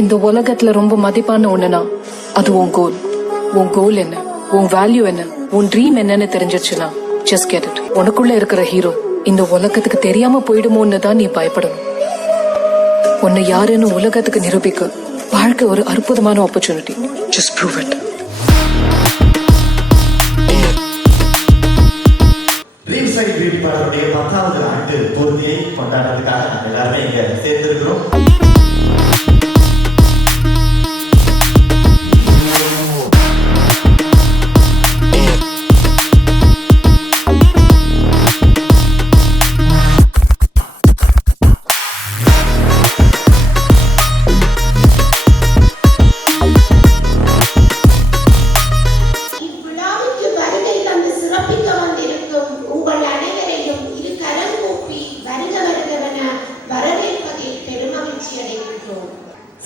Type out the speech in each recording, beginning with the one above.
இந்த உலகத்துல ரொம்ப மதிப்பான ஒண்ணுனா அது உன் கோல். உன் கோல் என்ன, உன் வேல்யூ என்ன, உன் ட்ரீம் என்னன்னு தெரிஞ்சிருச்சுன்னா ஜஸ்ட் கெட் இட். உனக்குள்ள இருக்கிற ஹீரோ இந்த உலகத்துக்கு தெரியாம போயிடுமோன்னு தான் நீ பயப்படணும். உன்னை யாருன்னு உலகத்துக்கு நிரூபிக்க வாழ்க்கை ஒரு அற்புதமான opportunity. Just prove it. Beauty பார்லருடைய 10வது ஆண்டு பூர்த்தியை கொண்டாடுறதுக்காக நாங்கள் எல்லாருமே இங்க சேர்ந்திருக்கிறோம்.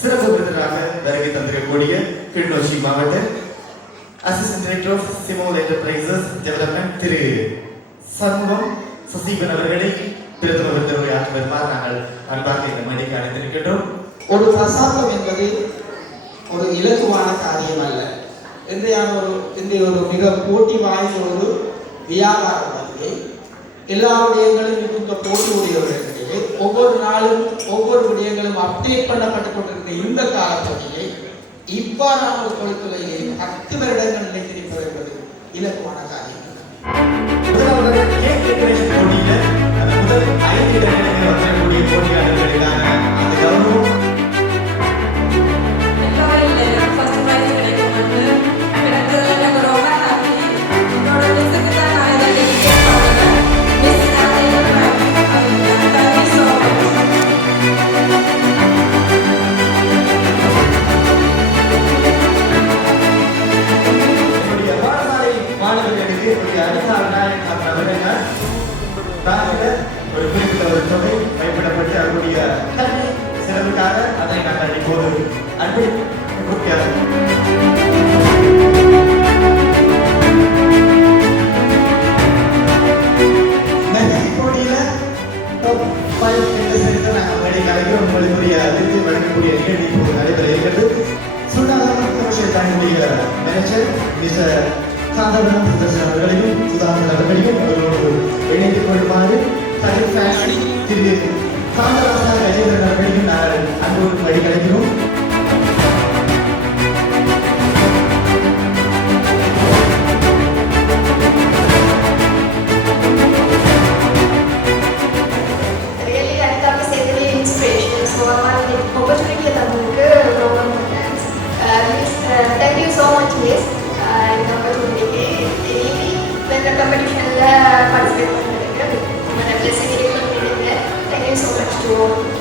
சிறப்பு விருந்தினராக வருகை தந்திருக்கக்கூடிய கிளிநொச்சி மாவட்ட assistant director of small enterprises development Thiru Shanmugam Sasipan அவர்களை பிரதம விருந்தினரை ஆற்றி வருமாறு நாங்கள் அன்பாக இந்த மேடைக்கு அழைத்திருக்கின்றோம். ஒரு பிரசாதம் என்பது ஒரு இலகுவான காரியம் அல்ல. இன்றைய ஒரு மிக போட்டி வாய்ந்த ஒரு வியாபார வழியை எல்லா விடயங்களும் மிகுந்த போட்டி உடையவர்கள் ஒவ்வொரு நாளும் ஒவ்வொரு விடயங்களும் அப்டேட் பண்ணப்பட்டுக் கொண்டிருக்கிற இந்த காலப்பகுதியை இவ்வாறான ஒரு தொழில்துறையை 10 வருடங்கள் நிலைத்திருப்பது என்பது இலக்குவான காரியம். முதல் 5 இடங்களில் வரக்கூடிய போட்டியாளர்களுக்கான அந்த கௌரவம் ஒரு குறிப்பிட்ட ஒரு தொகை கைவிடப்பட்டு அவருடைய செலவுக்காக அதை நாங்கள் இப்போது அன்பில் போட்டியில டாப் 5 என்ற நாங்கள் மேடை கலைஞர் உங்களுடைய விருது வழங்கக்கூடிய நிகழ்ச்சி இப்போது நடைபெற இருக்கிறது. சுகாதார கமர்ஷியல் பேங்குடைய மேனேஜர் மிஸ்டர் சாந்தவனம் சுதர்சன் அவர்களையும் சுதாகரன் அவர்களையும் அவர்களோடு இணைத்துக் கொள்ளுமாறு திரு சாந்தராசா கஜேந்திரன் அவர்களையும் நாங்கள் அன்போடு வழிகளைக்கிறோம். Participate in the blessing. Thank you so much to all.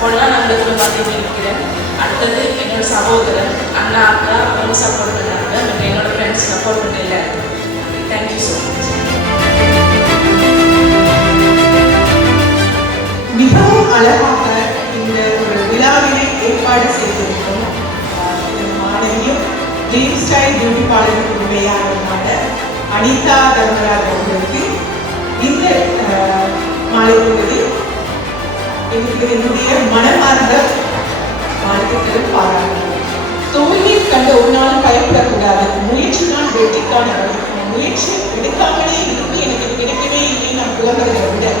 சப்போர்ட்லாம் நான் இடத்துல பார்த்துட்டு இருக்கிறேன். அடுத்தது என்னோட சகோதரன் அண்ணா அக்கா அவங்க சப்போர்ட் பண்ணாங்க. பட் என்னோட ஃப்ரெண்ட்ஸ் சப்போர்ட் பண்ணல. Thank you so much. மிகவும் அழகாக இந்த ஒரு விழாவினை ஏற்பாடு செய்திருக்கும் மாணவியும் ட்ரீம் ஸ்டைல் பியூட்டி பார்லருக்கு உண்மையானவரான அனிதா தர்மராஜ் அவர்களுக்கு இந்த மாலை பொழுதில் என்னுடைய மனமார்ந்த வாழ்த்துக்களும் பாராட்டுகிறேன். தோல்வியை கண்ட ஒரு நாள் பயப்படக்கூடாது. முயற்சி தான் வெற்றிக்கான வழி. முயற்சி எடுக்காமலே இருந்து எனக்கு கிடைக்கவே இல்லை நான் புலம்புறதை விட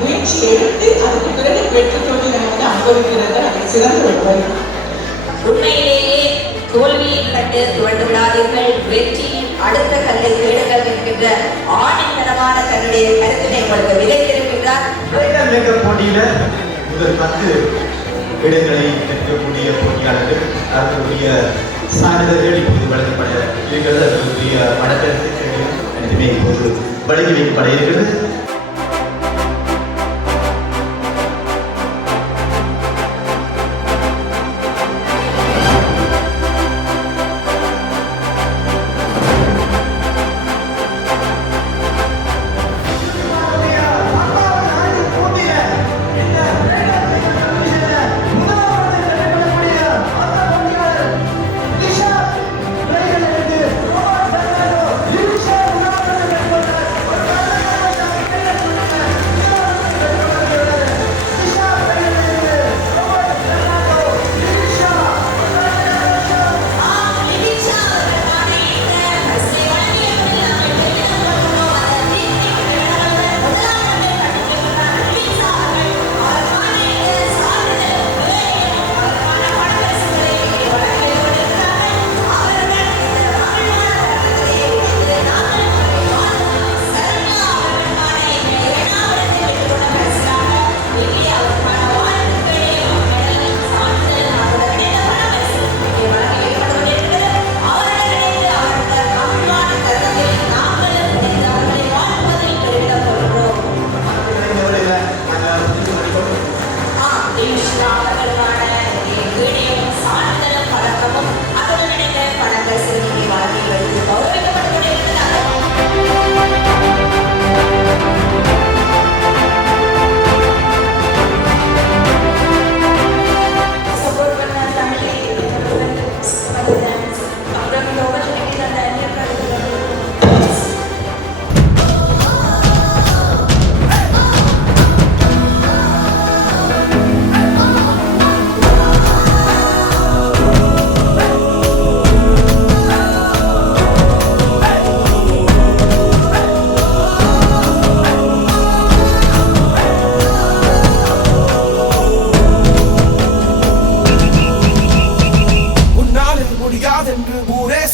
முயற்சி எடுத்து அதுக்கு பிறகு வெற்றி தோல்வி நம்ம அனுபவிக்கிறது அதை சிறந்த ஒரு வழி. உண்மையிலேயே தோல்வியை கண்டு துவண்டு விடாதீர்கள், வெற்றியின் அடுத்த கல்லை தேடுங்கள் என்கின்ற ஆணித்தனமான தன்னுடைய கருத்தினை உங்களுக்கு விதைத்திருக்கின்றார். போட்டியில முதல் 10 இடங்களை பெற்றக்கூடிய போட்டியாளர்கள் அதற்குரிய சான்றிதழ்கள் இப்போது வழங்கப்பட இருக்கிறது. அதற்குரிய படத்திற்கு அனைத்துமே இப்போது வழங்கி வைக்கப்பட இருக்கிறது.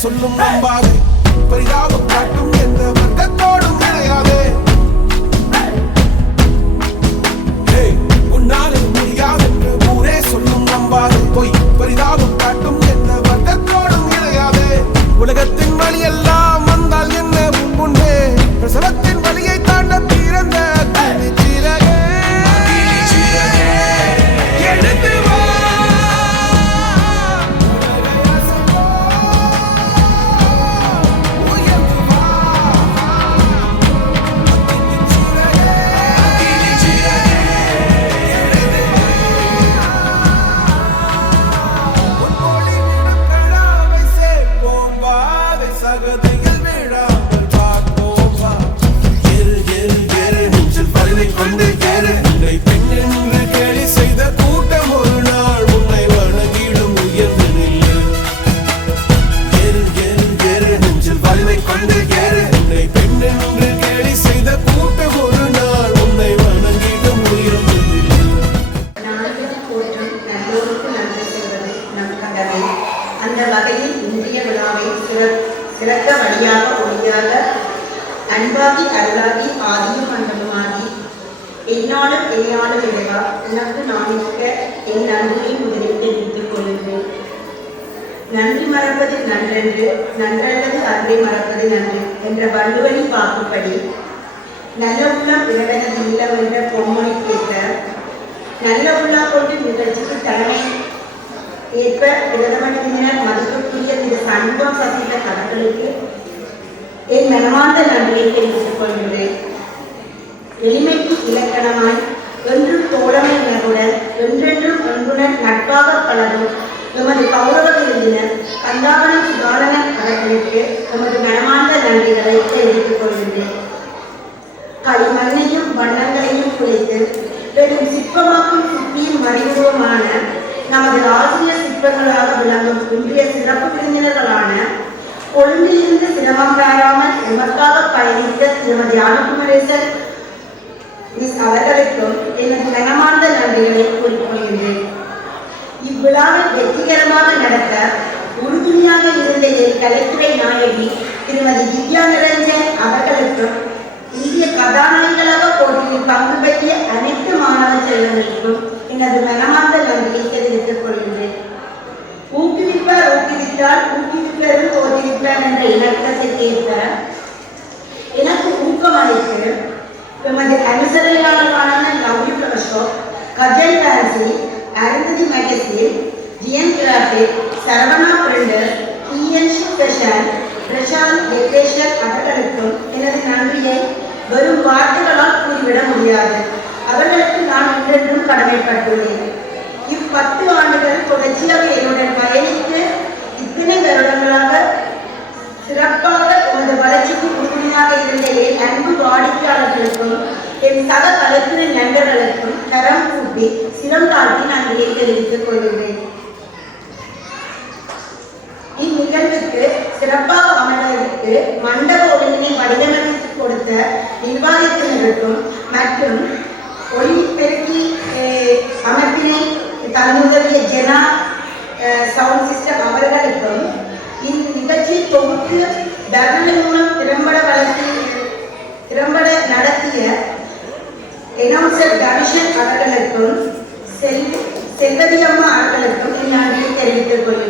சொல்லும் நம்பாது பரிதாபம் காட்டும் எந்த வர்க்கத்தோடும் கிடையாது. உன்னாலே முடியாதென்று ஊரே சொல்லும் நம்பாது பொய் பரிதாபம் காட்டும் எந்த வர்க்கத்தோடும் கிடையாது. உலகத்தின் வழி எல்லாம் வந்தால் என்ன முன்பே பிரசவத்தின் வழியை தாண்ட பிறந்த சிறக்க வழியாக ஒளியாக அன்பாகி அருளாகி ஆதியும் அந்தமாகி என்னாலும் என்னாலும் இறைவா உனக்கு நான் இருக்க என் நன்றியை முதலில் தெரிவித்துக் கொள்கிறேன். நன்றி மறப்பது நன்றென்று நன்றல்லது அன்பை மறப்பது நன்று என்ற வள்ளுவனின் வாக்குப்படி நல்ல உள்ளம் இறைவனது இல்லம் என்ற பொன்மொழி கேட்ட நல்ல உள்ளா கொண்டு நிகழ்ச்சிக்கு தலைமை ஏற்ப பிரதமர் மதிப்புக்குரிய திரு சண்முகம் சசிகலா அவர்களுக்கு என் மனமார்ந்த நன்றியை தெரிவித்துக் கொள்கிறேன். எளிமைக்கு இலக்கணமாய் என்றும் தோழமை உணர்வுடன் என்றென்றும் அன்புடன் நட்பாக பலரும் எமது கௌரவ விருந்தினர் கந்தாவனம் சுதாரணன் அவர்களுக்கு எமது மனமார்ந்த நன்றிகளை தெரிவித்துக் கொள்கின்றேன். களிமண்ணையும் வண்ணங்களையும் குறைத்து பெரும் சிற்பமாக்கும் சிற்பியின் மறைமுகமான நமது ஆசிரியர் சிற்பங்களாக விளங்கும் இன்றைய சிறப்பு விருந்தினர்களான கொழும்பிலிருந்து சிரமம் பெறாமல் எமக்காக பயணித்த திருமதி அனுகுமரேசன் மிஸ் அவர்களுக்கும் எனது மனமார்ந்த நன்றிகளை கூறிக்கொள்கின்றேன். இவ்விழாவை வெற்றிகரமாக நடத்த உறுதுணையாக இருந்த என் கலைத்துறை நாயகி திருமதி திவ்யா நிரஞ்சன் அவர்களுக்கும் இந்திய கதாநாயகர்களாக போட்டியில் பங்கு பெற்றிய அனைத்து மாணவ செல்வங்களுக்கும் எனது மனமார்ந்த நன்றியை தெரிவித்துக் கொள்கின்றேன். ஊக்குவிப்பார் ஊக்குவித்தால் ஊக்குவிப்பரும் தோற்றுவிப்பார் என்ற இலக்கத்தை ஏற்ப எனக்கு ஊக்கமளித்து எமது அனுசரணையாளர்களான லவ்யூ அசோக், கஜல் டான்சி, Arundhati magazine, GN graphic, Saravana printer, DN fashion, Prashanth decoration அவர்களுக்கும் எனது நன்றியை வெறும் வார்த்தைகளால் கூறிவிட முடியாது. அவர்களுக்கு நான் என்றென்றும் கடமைப்பட்டுள்ளேன். 10 ஆண்டுகள் தொடர்ச்சியாக என்னுடன் பயணித்து இத்தனை வருடங்களாக சிறப்பாக உமது வளர்ச்சிக்கு உறுதுணையாக இருந்த என் அன்பு வாடிக்கையாளர்களுக்கும் என் சக கலைத்துறை நண்பர்களுக்கும் கரம் கூப்பி சிரம் தாழ்த்தி நன்றியை தெரிவித்துக் கொள்கிறேன். இந்நிகழ்வுக்கு சிறப்பாக அமைவதற்கு மண்டப ஒழுங்கினை வடிவமைத்து கொடுத்த நிர்வாகத்தினருக்கும் மற்றும் ஒளிபெருக்கி அமைப்பினை தலைமுதலிய ஜெனா சவுண்ட் சிஸ்டம் அவர்களுக்கும் இந்நிகழ்ச்சி தொகுத்து தர்ணலை மூலம் திறம்பட நடத்திய எனவுன்சர் கணேசன் அவர்களுக்கும் செல்வதி அம்மா அவர்களுக்கும் என் நன்றியை தெரிவித்துக் கொள்கிறேன்.